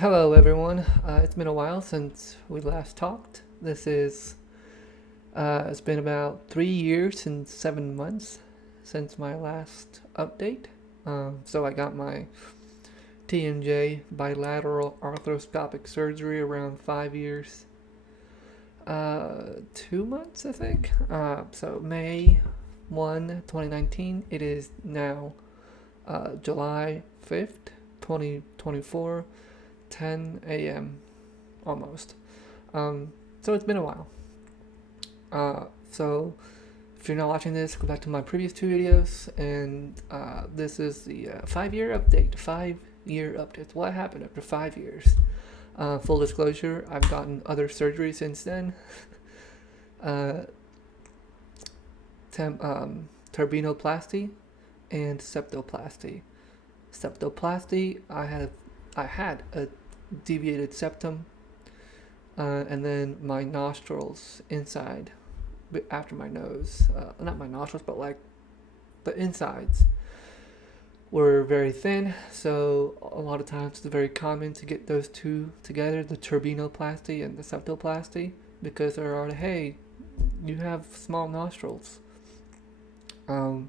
Hello, everyone. It's been a while since we last talked. It's been about 3 years and 7 months since my last update. So I got my TMJ bilateral arthroscopic surgery around 5 years, 2 months, I think. So May 1, 2019. It is now July 5th, 2024. 10 a.m. almost. So it's been a while. So if you're not watching this, go back to my previous two videos, and this is the 5 year update. 5 year update. What happened after 5 years? Full disclosure: I've gotten other surgeries since then. uh, turbinoplasty and septoplasty. Septoplasty, I had a deviated septum, and then my nostrils inside, after my nose, not my nostrils, but like the insides were very thin. So a lot of times it's very common to get those two together, the turbinoplasty and the septoplasty, because they're already, hey, you have small nostrils. Um,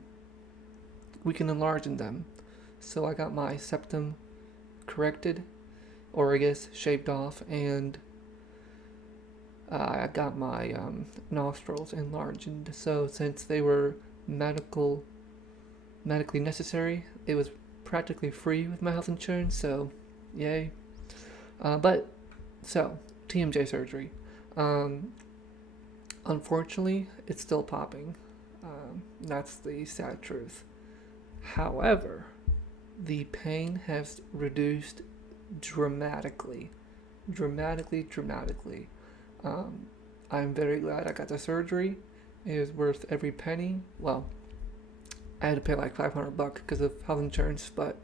we can enlarge in them. So I got my septum corrected, or I guess shaved off, and I got my nostrils enlarged. So since they were medically necessary, it was practically free with my health insurance. So, yay! But so TMJ surgery. Um, Unfortunately, it's still popping. That's the sad truth. However, the pain has reduced dramatically. Dramatically. Um, I'm very glad I got the surgery. It was worth every penny. Well, I had to pay like $500 because of health insurance, but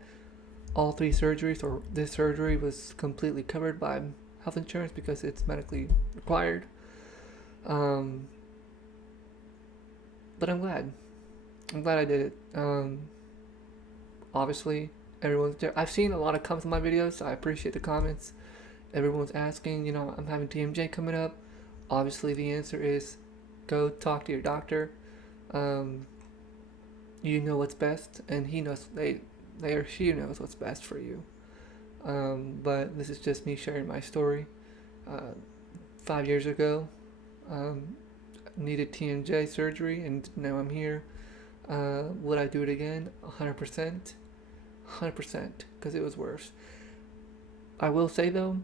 all three surgeries, or this surgery, was completely covered by health insurance because it's medically required. Um, but I'm glad. I'm glad I did it. Obviously, everyone's there. I've seen a lot of comments on my videos, so I appreciate the comments. Everyone's asking, I'm having TMJ coming up. Obviously, the answer is go talk to your doctor. Um, you know what's best, and they or she knows what's best for you. But this is just me sharing my story. 5 years ago, um, needed TMJ surgery, and now I'm here. Would I do it again? 100%. 100%, because it was worse. I will say though,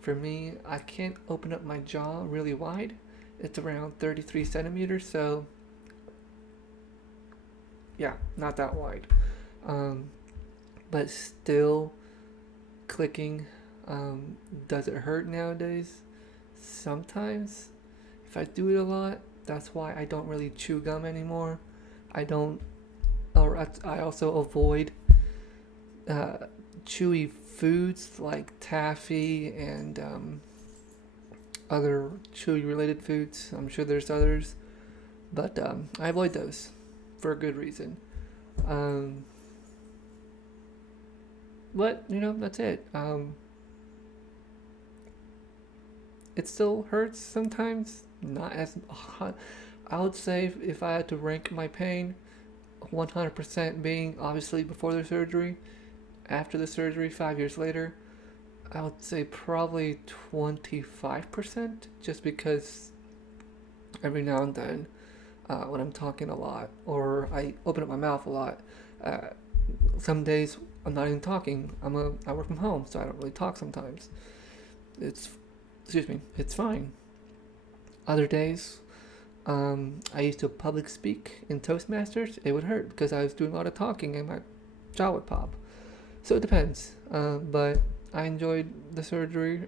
for me, I can't open up my jaw really wide. It's around 33 centimeters, so yeah, not that wide. Um, but still, clicking. Does it hurt nowadays? Sometimes. If I do it a lot, that's why I don't really chew gum anymore. I don't, or I also avoid chewy foods like taffy and other chewy related foods. I'm sure there's others, but I avoid those for a good reason. Um, but that's it. It still hurts sometimes. Not as I would say, if I had to rank my pain, 100% being obviously before the surgery. After the surgery, 5 years later, I would say probably 25%, just because every now and then, when I'm talking a lot or I open up my mouth a lot, uh, some days I'm not even talking. I work from home, so I don't really talk sometimes. It's it's fine. Other days, I used to public speak in Toastmasters. It would hurt because I was doing a lot of talking and my jaw would pop. So it depends. But I enjoyed the surgery.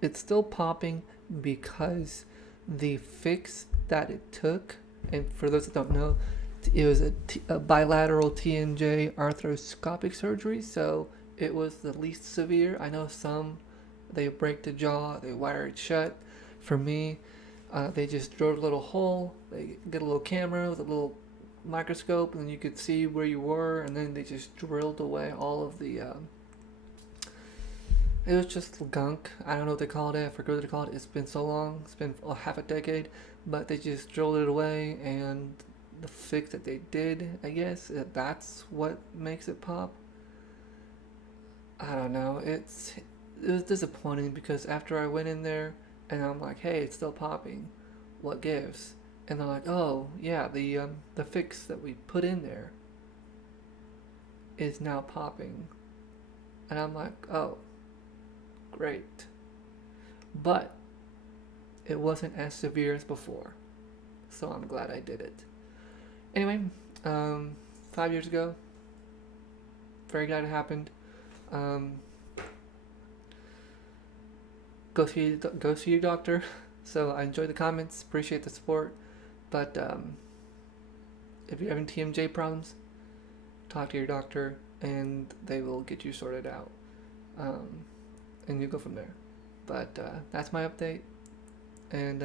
It's still popping because the fix that it took, and for those that don't know, it was a bilateral TMJ arthroscopic surgery, so it was the least severe. I know some, they break the jaw, they wire it shut. For me, they just drilled a little hole, they get a little camera with a little microscope, and you could see where you were, and then they just drilled away all of the It was just gunk. I don't know what they called it. I forgot what they called it. It's been so long. It's been half a decade, but they just drilled it away, and the fix that they did, I guess, that's what makes it pop. I don't know. It was disappointing because after I went in there and I'm like, hey, it's still popping. What gives? And they're like, oh yeah, the fix that we put in there is now popping. And I'm like, oh, great. But it wasn't as severe as before, so I'm glad I did it. Anyway, 5 years ago, very glad it happened. Um, go see your doctor. So I enjoy the comments, appreciate the support, but if you're having TMJ problems, talk to your doctor, and they will get you sorted out, um, and you go from there. But that's my update, and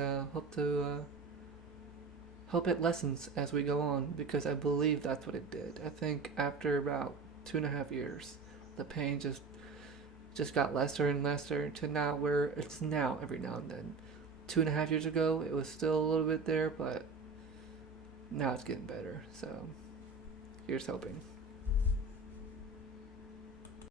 hope it lessens as we go on, because I believe that's what it did. I think after about 2.5 years, the pain just got lesser and lesser to now where it's now every now and then. 2.5 years ago, it was still a little bit there, but now it's getting better. So here's hoping.